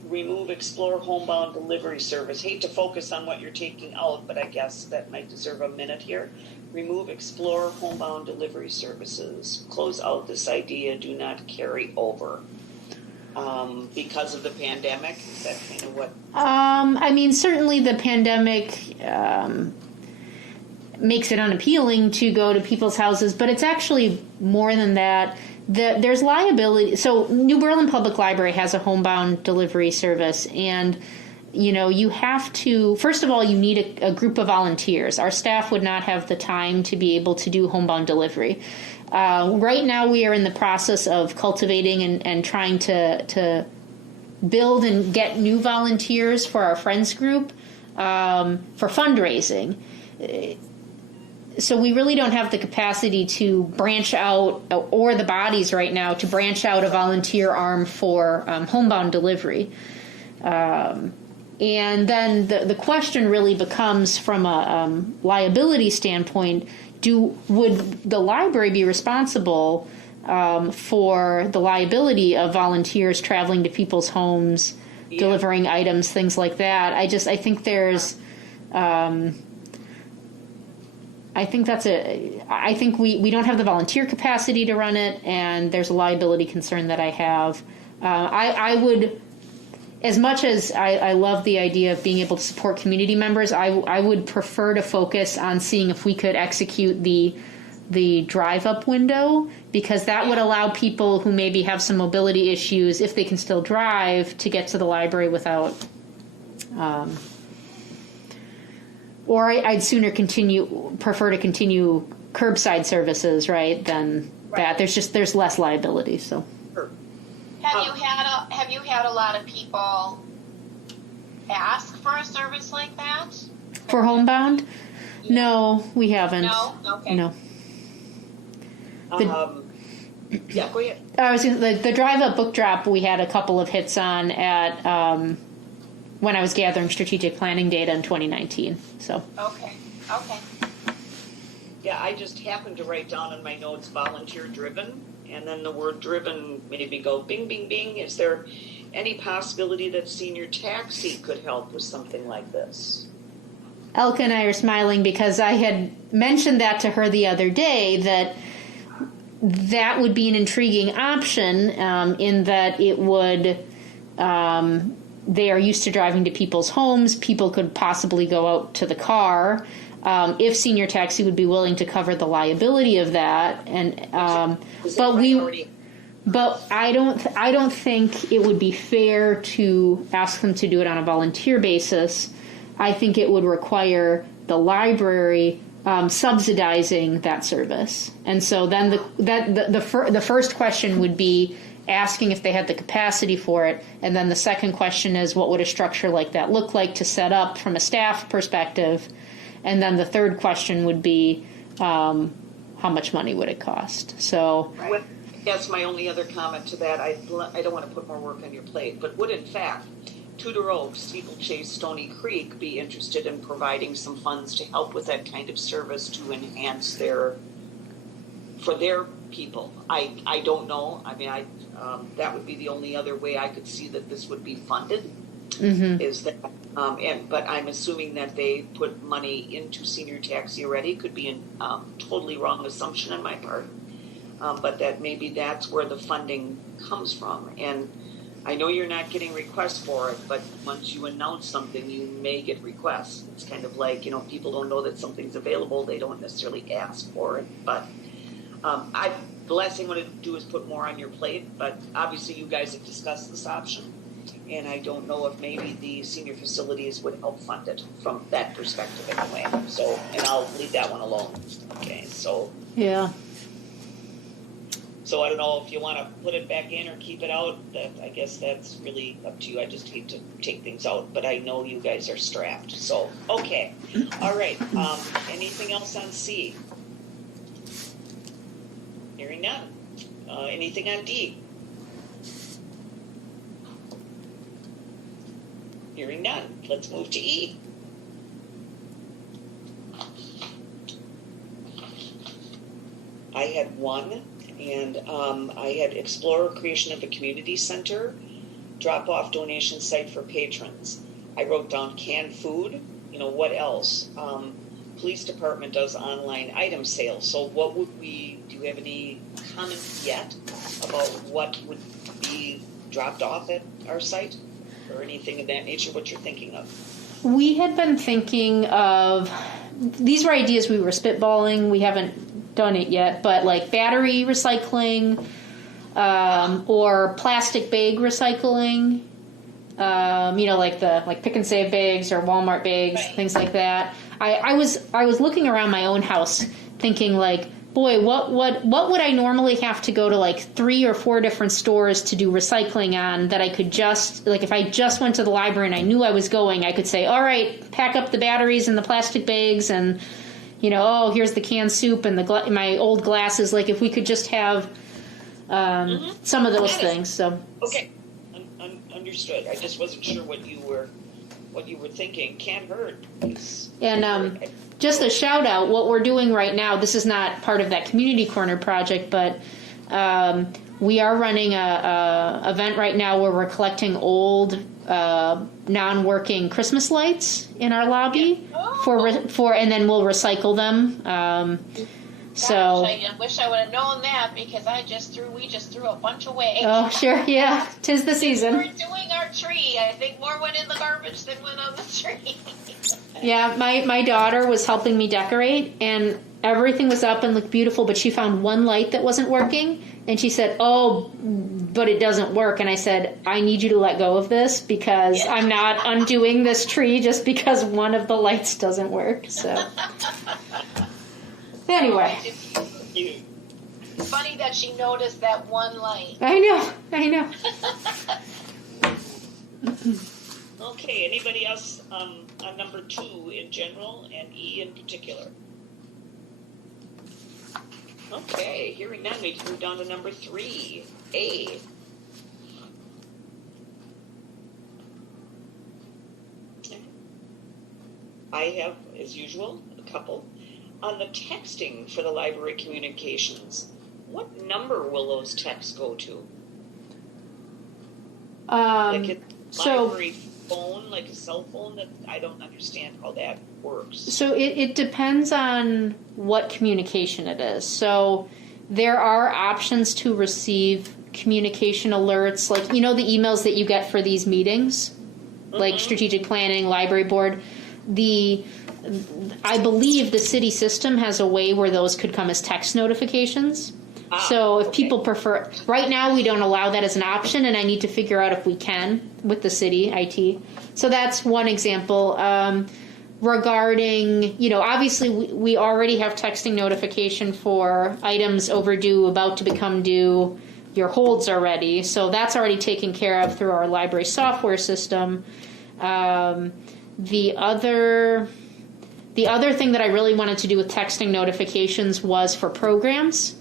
Remove Explore Homebound Delivery Service. Hate to focus on what you're taking out, but I guess that might deserve a minute here. Remove Explore Homebound Delivery Services. Close out this idea. Do not carry over. Because of the pandemic? Is that kind of what? I mean, certainly the pandemic makes it unappealing to go to people's houses, but it's actually more than that. There's liability. So New Berlin Public Library has a homebound delivery service, and you know, you have to, first of all, you need a group of volunteers. Our staff would not have the time to be able to do homebound delivery. Right now we are in the process of cultivating and trying to build and get new volunteers for our friends group for fundraising. So we really don't have the capacity to branch out, or the bodies right now, to branch out a volunteer arm for homebound delivery. And then the question really becomes, from a liability standpoint, would the library be responsible for the liability of volunteers traveling to people's homes, delivering items, things like that? I think there's, I think we don't have the volunteer capacity to run it, and there's a liability concern that I have. I would, as much as I love the idea of being able to support community members, I would prefer to focus on seeing if we could execute the drive-up window, because that would allow people who maybe have some mobility issues, if they can still drive, to get to the library without... or I'd sooner prefer to continue curbside services, right, than that. There's less liability, so... Have you had a lot of people ask for a service like that? For homebound? No, we haven't. No? Okay. No. Yeah, go ahead. I was the drive-up book drop. We had a couple of hits on at when I was gathering strategic planning data in 2019. So. Okay. Yeah, I just happened to write down in my notes volunteer driven, and then the word driven made me go bing, bing, bing. Is there any possibility that senior taxi could help with something like this? Elka and I are smiling because I had mentioned that to her the other day, that would be an intriguing option, in that it would, they are used to driving to people's homes. People could possibly go out to the car. If senior taxi would be willing to cover the liability of that, but I don't think it would be fair to ask them to do it on a volunteer basis. I think it would require the library subsidizing that service, and so then the first question would be asking if they had the capacity for it, and then the second question is what would a structure like that look like to set up from a staff perspective, and then the third question would be how much money would it cost. So. Well, that's my only other comment to that. I don't want to put more work on your plate, but would in fact Tudor Oaks, Steeplechase, Stony Creek be interested in providing some funds to help with that kind of service to enhance for their people? I don't know. I mean, that would be the only other way I could see that this would be funded. Mm-hmm. Is that, but I'm assuming that they put money into senior taxi already. Could be a totally wrong assumption on my part, but that maybe that's where the funding comes from. And I know you're not getting requests for it, but once you announce something, you may get requests. It's kind of like, people don't know that something's available. They don't necessarily ask for it. But the last thing I want to do is put more on your plate. But obviously you guys have discussed this option. And I don't know if maybe the senior facilities would help fund it from that perspective anyway. So, and I'll leave that one alone. Okay, so. Yeah. So I don't know if you want to put it back in or keep it out. I guess that's really up to you. I just hate to take things out, but I know you guys are strapped. So, okay. All right. Anything else on C? Hearing none. Anything on D? Hearing none. Let's move to E. I had one. And I had explore creation of a community center, drop-off donation site for patrons. I wrote down canned food. What else? Police department does online item sales. So what would do you have any comments yet about what would be dropped off at our site or anything of that nature, what you're thinking of? We had been thinking of, these were ideas we were spitballing. We haven't done it yet, but like battery recycling, or plastic bag recycling, like pick and save bags or Walmart bags, right. Things like that. I was looking around my own house thinking like, boy, what would I normally have to go to like 3 or 4 different stores to do recycling on that I could just, like if I just went to the library and I knew I was going, I could say, all right, pack up the batteries and the plastic bags and here's the canned soup and my old glasses. Like if we could just have some of those things. So okay, understood. I just wasn't sure what you were thinking. Can't hurt. And just a shout out. What we're doing right now. This is not part of that community corner project, but we are running a event right now where we're collecting old non-working Christmas lights in our lobby for and then we'll recycle them. So I wish I would have known that because we just threw a bunch away. Oh sure, yeah, 'tis the season. We were doing our tree. I think more went in the garbage than went on the tree. Yeah, my daughter was helping me decorate and everything was up and looked beautiful, but she found one light that wasn't working and she said, "Oh, but it doesn't work." And I said, "I need you to let go of this because I'm not undoing this tree just because one of the lights doesn't work." So anyway. It's funny that she noticed that one light. I know. Okay, anybody else on number 2 in general and E in particular? Okay, hearing none, we can move down to number 3, A. I have, as usual, a couple. On the texting for the library communications, what number will those texts go to? Like a So, library phone, like a cell phone, that I don't understand how that works. so it depends on what communication it is. So there are options to receive communication alerts, like, you know, the emails that you get for these meetings, like strategic planning, library board. I believe the city system has a way where those could come as text notifications. So if people prefer, right now we don't allow that as an option, and I need to figure out if we can with the city IT. So that's one example. Regarding, you know, obviously we already have texting notification for items overdue, about to become due, your holds are ready. So that's already taken care of through our library software system. The other thing that I really wanted to do with texting notifications was for programs.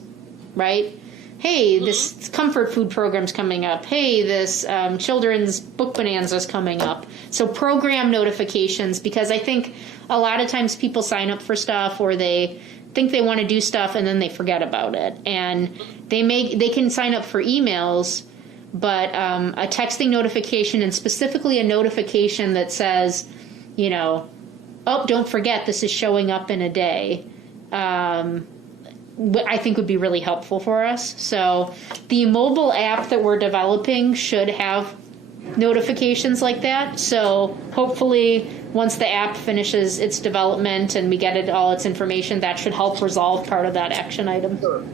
Right? Hey, this comfort food program's coming up. Hey, this children's book bonanza's coming up. So program notifications, because I think a lot of times people sign up for stuff, or they think they want to do stuff and then they forget about it. And they can sign up for emails, but a texting notification, and specifically a notification that says, you know, oh, don't forget, this is showing up in a day. I think would be really helpful for us. So the mobile app that we're developing should have notifications like that. So hopefully once the app finishes its development and we get it all its information, that should help resolve part of that action item. Sure.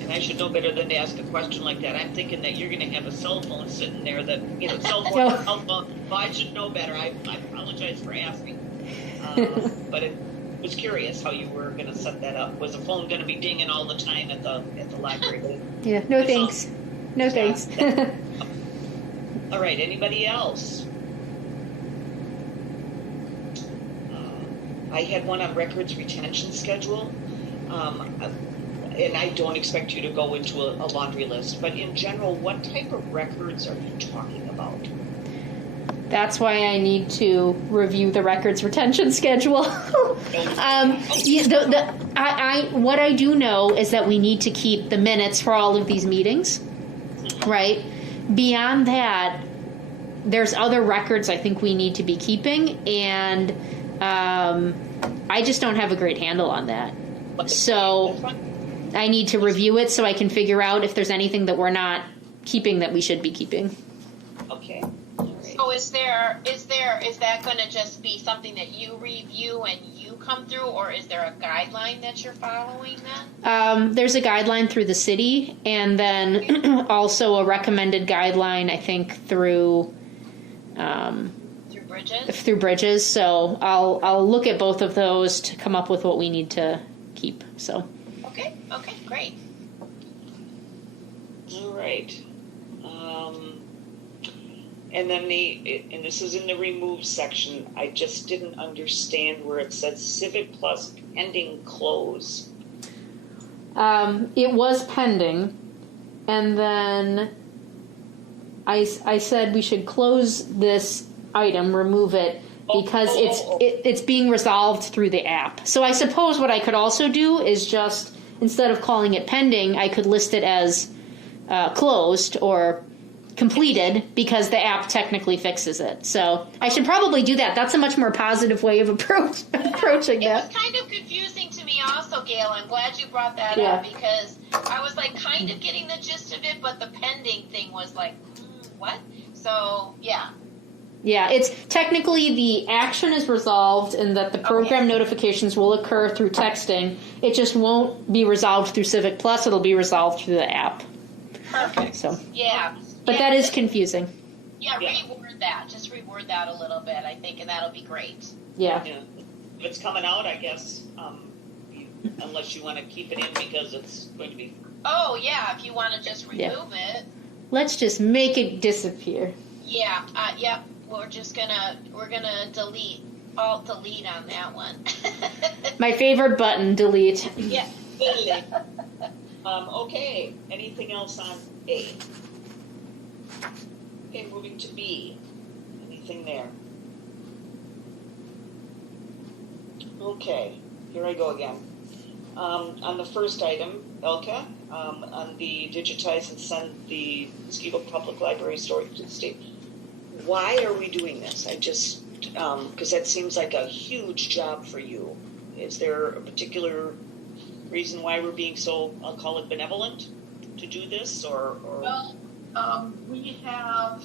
And I should know better than to ask a question like that. I'm thinking that you're going to have a cell phone sitting there that, you know, cell phone. Well, I should know better. I apologize for asking. But it was curious how you were going to set that up. Was the phone going to be dinging all the time at the library? Yeah, no thanks. No thanks. All right, anybody else? I had one on records retention schedule. And I don't expect you to go into a laundry list, but in general, what type of records are you talking about? That's why I need to review the records retention schedule. What I do know is that we need to keep the minutes for all of these meetings, right? Beyond that, there's other records I think we need to be keeping, and I just don't have a great handle on that. So I need to review it so I can figure out if there's anything that we're not keeping that we should be keeping. Okay. So is that going to just be something that you review and you come through, or is there a guideline that you're following then? There's a guideline through the city, and then also a recommended guideline, I think, through Bridges. Through Bridges. So I'll look at both of those to come up with what we need to keep. So. Okay, great. All right. And then and this is in the remove section, I just didn't understand where it said Civic Plus pending close. It was pending, and then I said we should close this item, remove it, because it's being resolved through the app. So I suppose what I could also do is just, instead of calling it pending, I could list it as closed or completed, because the app technically fixes it. So I should probably do that. That's a much more positive way of approaching that. It was kind of confusing to me also, Gail. I'm glad you brought that up, because I was like kind of getting the gist of it, but the pending thing was like, what? So, yeah. Yeah, it's technically the action is resolved, and that the program notifications will occur through texting. It just won't be resolved through Civic Plus. It'll be resolved through the app. Perfect. So. Yeah. But that is confusing. Yeah, reword that. Just reword that a little bit, I think, and that'll be great. Yeah. If it's coming out, I guess, unless you want to keep it in because it's going to be... Oh, yeah, if you want to just remove it. Let's just make it disappear. Yeah, yep. We're gonna alt delete on that one. My favorite button, delete. Yeah. Okay, anything else on A? Okay, moving to B. Anything there? Okay, here I go again. On the first item, Elka, on the Digitize and send the Muskego Public Library story to the state. Why are we doing this? I just, because that seems like a huge job for you. Is there a particular reason why we're being so, I'll call it benevolent, to do this, or? Well, we have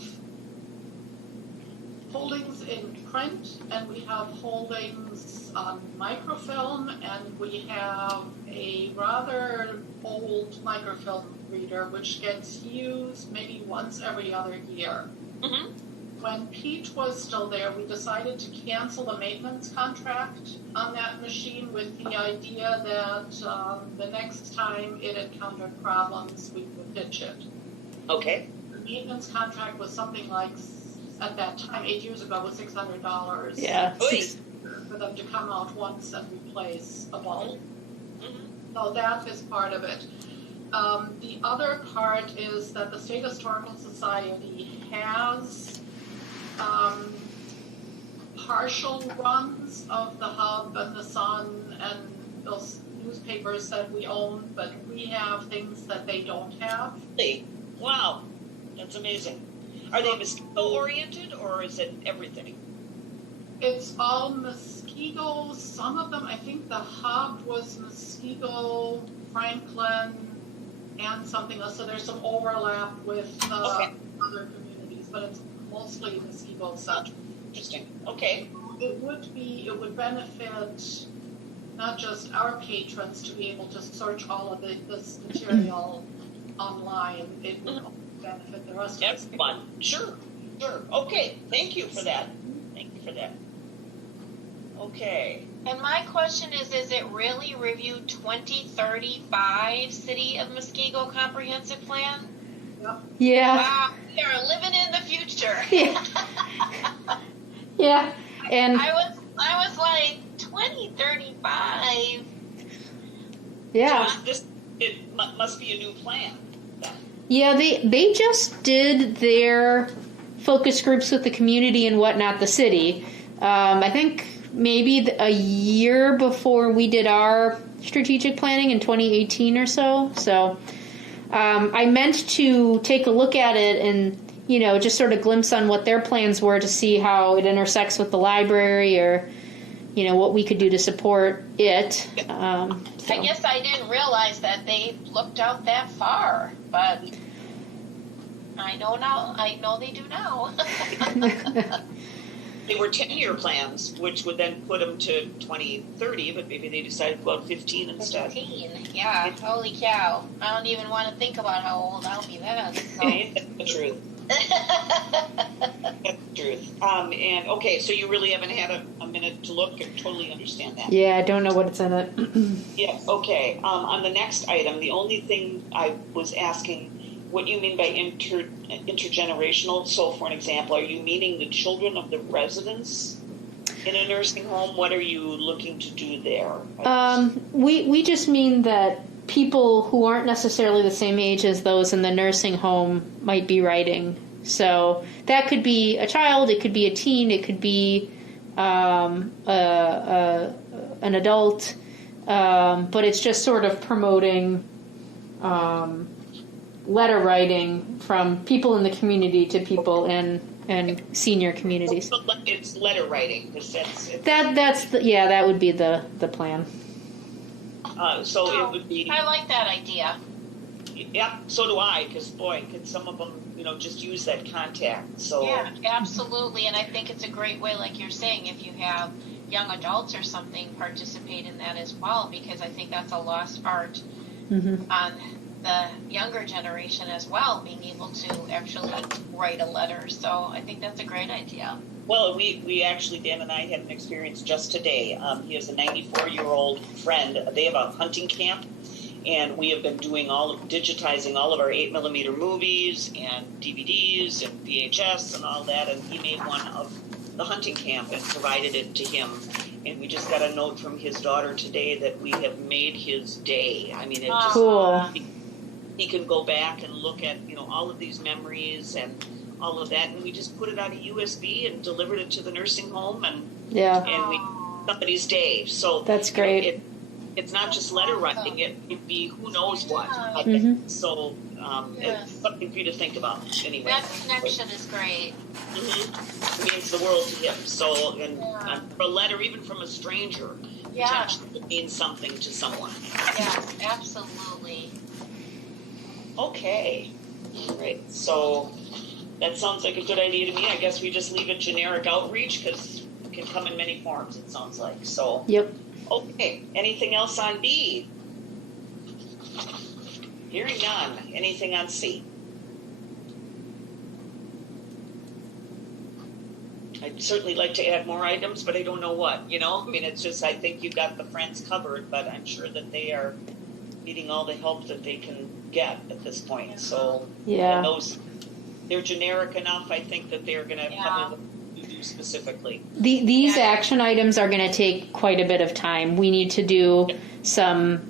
holdings in print, and we have holdings on microfilm, and we have a rather old microfilm reader which gets used maybe once every other year. Mm-hmm. When Pete was still there, we decided to cancel the maintenance contract on that machine with the idea that the next time it encountered problems, we would ditch it. Okay. The maintenance contract was something like, at that time, 8 years ago, was $600. Yeah. For them to come out once and replace a bulb. Mm-hmm. So that is part of it. The other part is that the State Historical Society has partial runs of the Hub and the Sun and those newspapers that we own, but we have things that they don't have. Hey, wow, that's amazing. Are they Muskego oriented, or is it everything? It's all Muskego. Some of them, I think the Hub was Muskego, Franklin, and something else. So there's some overlap with other communities, but it's mostly Muskego central. Interesting. Okay. It would benefit not just our patrons to be able to search all of this material online. It would benefit the rest of us. Everyone. Sure. Okay. Thank you for that. Okay. And my question is it really Review 2035 City of Muskego Comprehensive Plan? Yep. Yeah. Wow, we are living in the future. Yeah. Yeah. And I was like 2035. yeah. So it must be a new plan. Then. Yeah, they just did their focus groups with the community and whatnot, the city. I think maybe a year before we did our strategic planning in 2018 or so. So I meant to take a look at it and, just sort of glimpse on what their plans were to see how it intersects with the library or, what we could do to support it. So. I guess I didn't realize that they looked out that far, but I know now. I know they do now. They were 10-year plans, which would then put them to 2030, but maybe they decided to go out 15 instead. 15, yeah. Holy cow. I don't even want to think about how old I'll be then. So. That's the truth. That's the truth. And okay, so you really haven't had a minute to look and totally understand that. Yeah, I don't know what's in it. Yeah, okay. On the next item, the only thing I was asking, what you mean by intergenerational? So, for an example, are you meaning the children of the residents in a nursing home? What are you looking to do there? We just mean that people who aren't necessarily the same age as those in the nursing home might be writing. So that could be a child, it could be a teen, it could be an adult, but it's just sort of promoting letter writing from people in the community to people in senior communities. It's letter writing, because that would be the plan. So it would be. I like that idea. Yeah, so do I, because boy, could some of them, just use that contact. So Yeah, absolutely. And I think it's a great way, like you're saying, if you have young adults or something, participate in that as well, because I think that's a lost art on the younger generation as well, being able to actually write a letter. So I think that's a great idea. Well, we actually, Dan and I had an experience just today. He has a 94-year-old friend. They have a hunting camp, and we have been digitizing all of our 8mm movies and DVDs and VHS and all that, and he made one of the hunting camp and provided it to him. And we just got a note from his daughter today that we have made his day. I mean, it's cool. He can go back and look at, all of these memories and all of that, and we just put it on a USB and delivered it to the nursing home, and we somebody's day. So that's great. it's not just letter writing, it could be who knows what. So it's something for you to think about anyway. That connection is great. It means the world to him. So, and a letter, even from a stranger, potentially means something to someone. Yes, absolutely. Okay. Great. So that sounds like a good idea to me. I guess we just leave it generic outreach because it can come in many forms, it sounds like. So. Yep. Okay. Anything else on B? Hearing none. Anything on C? I'd certainly like to add more items, but I don't know what, I mean, it's just, I think you got the friends covered, but I'm sure that they are needing all the help that they can get at this point. So, and they're generic enough, I think that they're going to probably do specifically. These action items are going to take quite a bit of time. We need to do some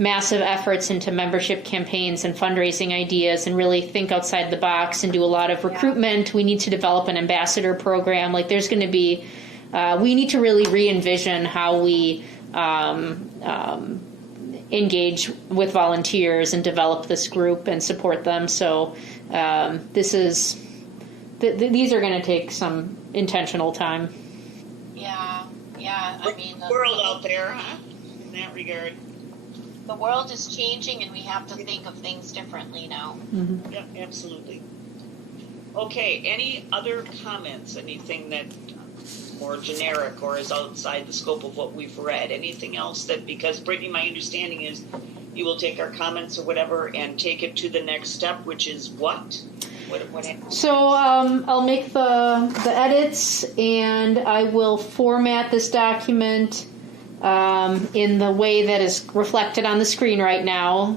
massive efforts into membership campaigns and fundraising ideas and really think outside the box and do a lot of recruitment. We need to develop an ambassador program. Like there's going to be, we need to really re-envision how we engage with volunteers and develop this group and support them. So these are going to take some intentional time. Yeah. I mean, the world out there, in that regard. The world is changing, and we have to think of things differently now. Yeah, absolutely. Okay, any other comments? Anything that more generic or is outside the scope of what we've read? Anything else that, because Brittany, my understanding is you will take our comments or whatever and take it to the next step, which is what? What happens? So I'll make the edits, and I will format this document in the way that is reflected on the screen right now,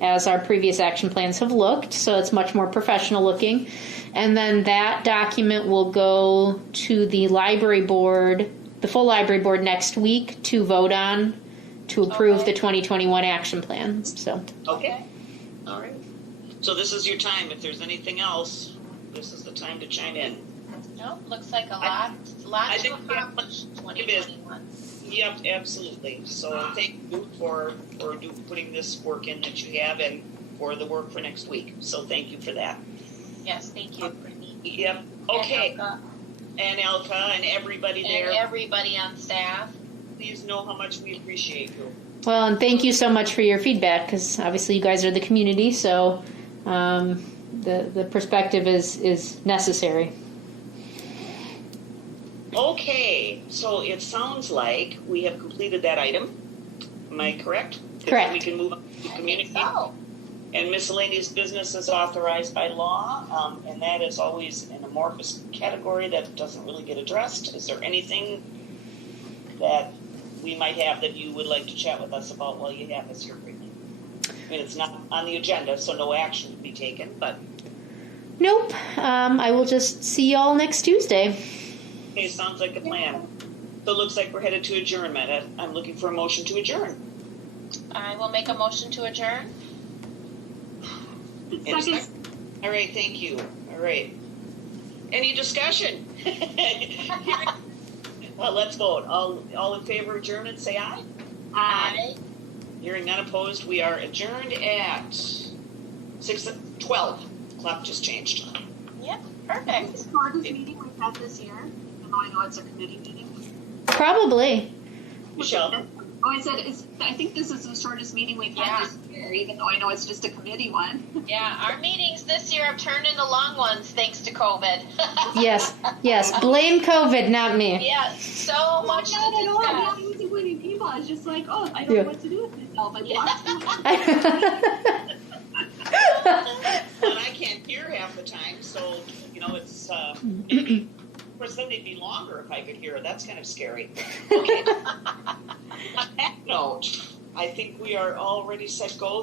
as our previous action plans have looked. So it's much more professional looking. And then that document will go to the library board, the full library board next week to vote on, to approve the 2021 action plan. So. Okay. All right. So this is your time. If there's anything else, this is the time to chime in. Nope, looks like a lot to accomplish in 2021. Yep, absolutely. So thank you for putting this work in that you have and for the work for next week. So thank you for that. Yes, thank you, Brittany. Yep. Okay. And Elka and everybody there. And everybody on staff. Please know how much we appreciate you. Well, and thank you so much for your feedback, because obviously you guys are the community, so the perspective is necessary. Okay, so it sounds like we have completed that item. Am I correct? Correct. We can move on to community. So. And miscellaneous business is authorized by law, and that is always an amorphous category that doesn't really get addressed. Is there anything that we might have that you would like to chat with us about while you have us here, Brittany? I mean, it's not on the agenda, so no action will be taken, but... Nope. I will just see y'all next Tuesday. Okay, sounds like a plan. So it looks like we're headed to adjournment. I'm looking for a motion to adjourn. I will make a motion to adjourn. Second. All right, thank you. All right. Any discussion? Well, let's vote. All in favor of adjournment, say aye. Aye. Hearing none opposed, we are adjourned at 6:12. Clock just changed. Yep, perfect. Is this the shortest meeting we've had this year? Even though I know it's a committee meeting. Probably. Michelle? Oh, I think this is the shortest meeting we've had this year, even though I know it's just a committee one. Yeah, our meetings this year have turned into long ones thanks to COVID. Yes. Blame COVID, not me. Yeah, so much to I know I'm not discuss. used to winning people. I was just like, I don't know what to do with myself. And I can't hear half the time, so, it's, maybe, of course, then they'd be longer if I could hear. That's kind of scary. Okay. On that note, I think we are all ready, set, go.